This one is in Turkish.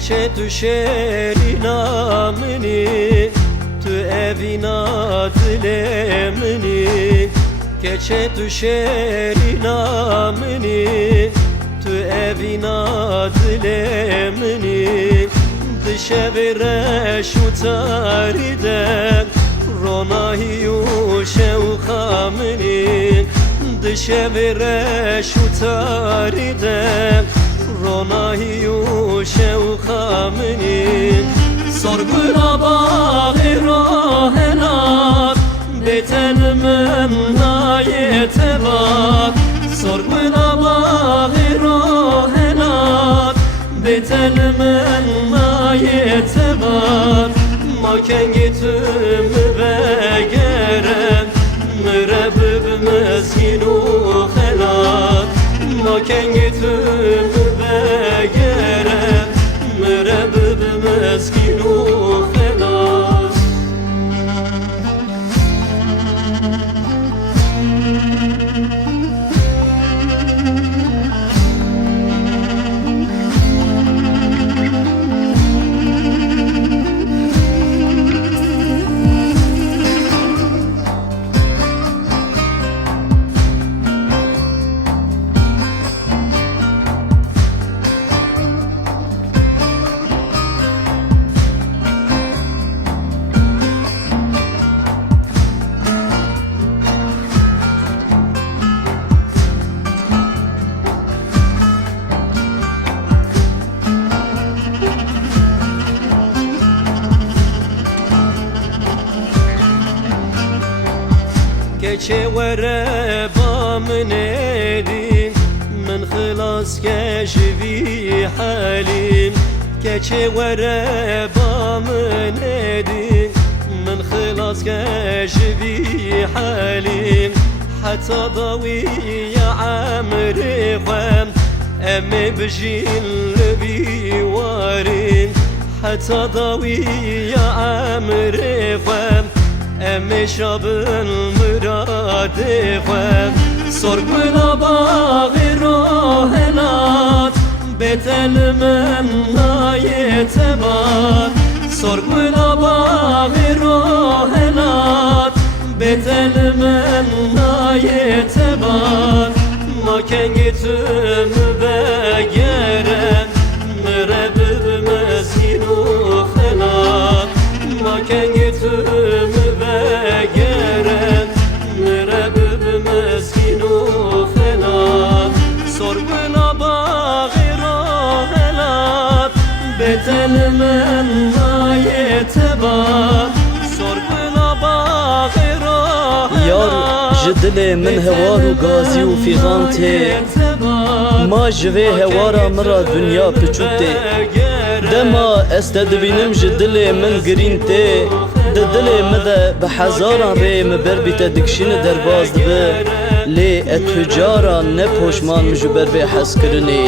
keçe düşeri namini tu evina dilemini keçe düşeri namini tu evina dilemini dışa vere şu taride ronahiyu şevkamini dışa vere şu taride ronahiyu şevkamini sorgula bağı rahenat betenmen nayete bak sorgula bağı rahenat betenmen nayete bak maken gitüm ve gerem mürebbib meskinu helat maken gitüm ve gerem mürebbib meskinu helat keçe vere bamın edin من خلاص كشفي حالي keçe vere bamın edin من خلاص كشفي حالي حتى ضوي يا عمري غام أمي بجين لبي وارين حتى ضوي يا عمري غام أمي شاب المراد غام sorgula bağı rahenat betel men nayete bak sorgula bağı rahenat betel men nayete bak maken gitüm ve gerem mürebbib meskinu helat maken gitüm ve gerem mürebbib meskinu helat sorgula bağı rahenat betel men nayete bak sorgula bağı rahenat yar ji dilê min hewar û gazî û fîgan tê ma ji vê hewara min ra dunya piçûk tê dema ez te dibînim ji dilê min girîn tê di dilê me de bi hezaran rê me ber bîte dikişîne derbas dibe lê et tücaran ne poşman ji ber vê hezkirinê